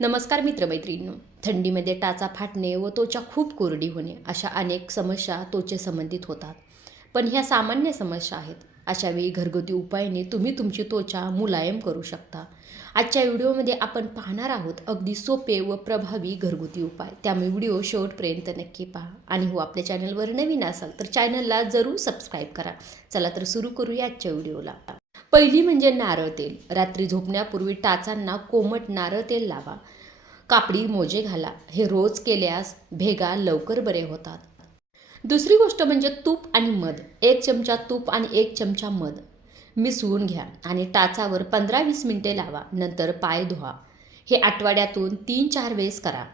नमस्कार मित्रमैत्रिणींनो. थंडीमध्ये टाचा फाटणे व त्वचा खूप कोरडी होणे अशा अनेक समस्या त्वचे संबंधित होतात. पण ह्या सामान्य समस्या आहेत. अशावेळी घरगुती उपायाने तुम्ही तुमची त्वचा मुलायम करू शकता. आजच्या व्हिडिओमध्ये आपण पाहणार आहोत अगदी सोपे व प्रभावी घरगुती उपाय. त्यामुळे व्हिडिओ शेवटपर्यंत नक्की पहा. आणि हो आपल्या चॅनलवर नवीन असाल तर चॅनलला जरूर सबस्क्राईब करा. चला तर सुरू करूया आजच्या व्हिडिओला. पहिली म्हणजे नारळ तेल. रात्री झोपण्यापूर्वी टाचांना कोमट नारळ तेल लावा. कापडी मोजे घाला. हे रोज केल्यास भेगा लवकर बरे होतात. दुसरी गोष्ट म्हणजे तूप आणि मध. एक चमचा तूप आणि एक चमचा मध. मिसळून घ्या आणि टाचावर पंधरा वीस मिनिटे लावा. नंतर पाय धुवा. हे आठवड्यातून तीन चार वेळेस करा.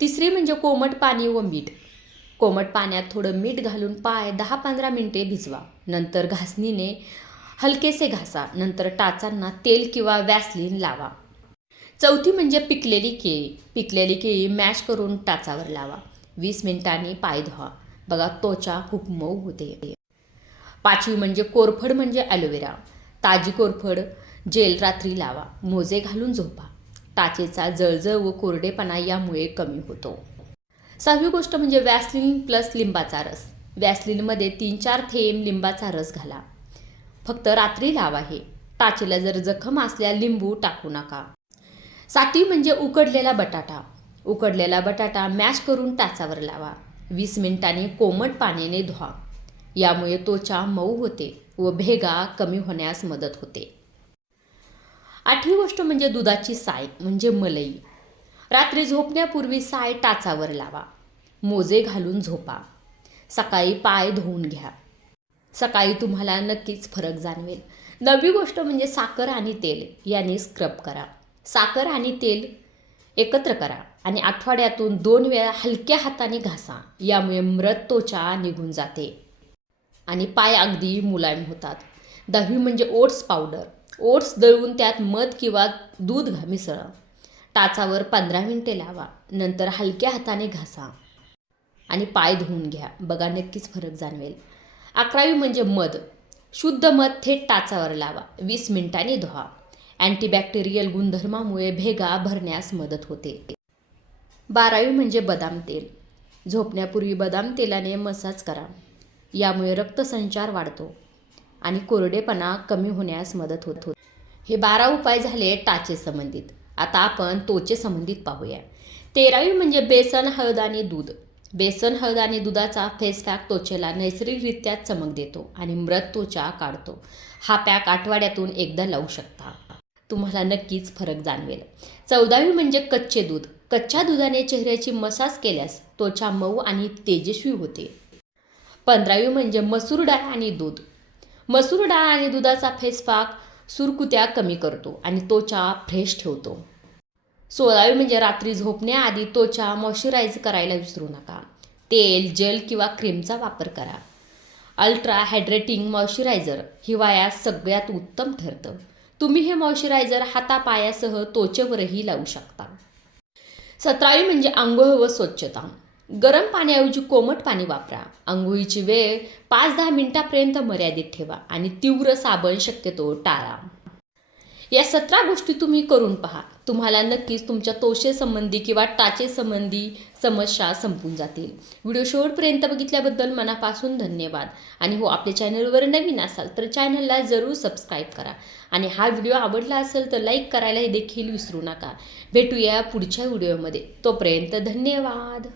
तिसरी म्हणजे कोमट पाणी व मीठ. कोमट पाण्यात थोडं मीठ घालून पाय दहा पंधरा मिनिटे भिजवा. नंतर घासणीने हलकेसे घासा नंतर टाचांना तेल किंवा वॅसलीन लावा. चौथी म्हणजे पिकलेली केळी. पिकलेली केळी मॅश करून टाचावर लावा. वीस मिनिटांनी पाय धुवा. बघा त्वचा खूप मऊ होते. पाचवी म्हणजे कोरफड म्हणजे ॲलोवेरा ताजी कोरफड जेल रात्री लावा. मोजे घालून झोपा. टाचेचा जळजळ व कोरडेपणा यामुळे कमी होतो. सहावी गोष्ट म्हणजे वॅसलिन प्लस लिंबाचा रस. वॅसलिनमध्ये तीन चार थेंब लिंबाचा रस घाला. फक्त रात्री लावा हे टाचेला जर जखम असल्या लिंबू टाकू नका. सातवी म्हणजे उकडलेला बटाटा. उकडलेला बटाटा मॅश करून टाचावर लावा. वीस मिनिटांनी कोमट पाण्याने धुवा. यामुळे त्वचा मऊ होते व भेगा कमी होण्यास मदत होते. आठवी गोष्ट म्हणजे दुधाची साय म्हणजे मलई. रात्री झोपण्यापूर्वी साय टाचावर लावा. मोजे घालून झोपा. सकाळी पाय धुवून घ्या. सकाळी तुम्हाला नक्कीच फरक जाणवेल. नवी गोष्ट म्हणजे साखर आणि तेल याने स्क्रब करा. साखर आणि तेल एकत्र करा आणि आठवड्यातून दोन वेळा हलक्या हाताने घासा. यामुळे मृत त्वचा निघून जाते आणि पाय अगदी मुलायम होतात. दहावी म्हणजे ओट्स पावडर. ओट्स दळून त्यात मध किंवा दूध घा मिसळा टाचावर पंधरा मिनिटे लावा. नंतर हलक्या हाताने घासा आणि पाय धुवून घ्या. बघा नक्कीच फरक जाणवेल. अकरावी म्हणजे मध. शुद्ध मध थेट टाचावर लावा. वीस मिनिटांनी धुवा. अँटीबॅक्टेरियल गुणधर्मामुळे भेगा भरण्यास मदत होते. बारावी म्हणजे बदाम तेल. झोपण्यापूर्वी बदाम तेलाने मसाज करा. यामुळे रक्तसंचार वाढतो आणि कोरडेपणा कमी होण्यास मदत होत होत. हे बारा उपाय झाले टाचे संबंधित. आता आपण तोचे संबंधित पाहूया. तेरावी म्हणजे बेसन हळद आणि दूध. बेसन हळद आणि दुधाचा फेस पॅक त्वचेला नैसर्गिकरित्या चमक देतो आणि मृत त्वचा काढतो. हा पॅक आठवड्यातून एकदा लावू शकता. तुम्हाला नक्कीच फरक जाणवेल. चौदावी म्हणजे कच्चे दूध. कच्च्या दुधाने चेहऱ्याची मसाज केल्यास त्वचा मऊ आणि तेजस्वी होते. पंधरावी म्हणजे मसूर डाळ आणि दूध. मसूर डाळ आणि दुधाचा फेस पॅक सुरकुत्या कमी करतो आणि त्वचा फ्रेश ठेवतो. सोळावी म्हणजे रात्री झोपण्याआधी त्वचा मॉइश्चराईज करायला विसरू नका. तेल जेल किंवा क्रीमचा वापर करा. अल्ट्रा हायड्रेटिंग मॉइश्चरायझर हिवाळ्यात सगळ्यात उत्तम ठरतं. तुम्ही हे मॉइश्चरायझर हातापायासह त्वचेवरही लावू शकता. सतरावी म्हणजे आंघोळ व स्वच्छता. गरम पाण्याऐवजी कोमट पाणी वापरा. आंघोळीची वेळ पाच दहा मिनिटापर्यंत मर्यादित ठेवा आणि तीव्र साबण शक्यतो टाळा. या सतरा गोष्टी तुम्ही करून पहा. तुम्हाला नक्कीच तुमच्या तोशेसंबंधी किंवा टाचेसंबंधी समस्या संपून जातील. व्हिडिओ शेवटपर्यंत बघितल्याबद्दल मनापासून धन्यवाद. आणि हो आपल्या चॅनलवर नवीन असाल तर चॅनलला जरूर सबस्क्राईब करा. आणि हा व्हिडिओ आवडला असेल तर लाईक करायला देखील विसरू नका. भेटूया पुढच्या व्हिडिओमध्ये. तोपर्यंत धन्यवाद.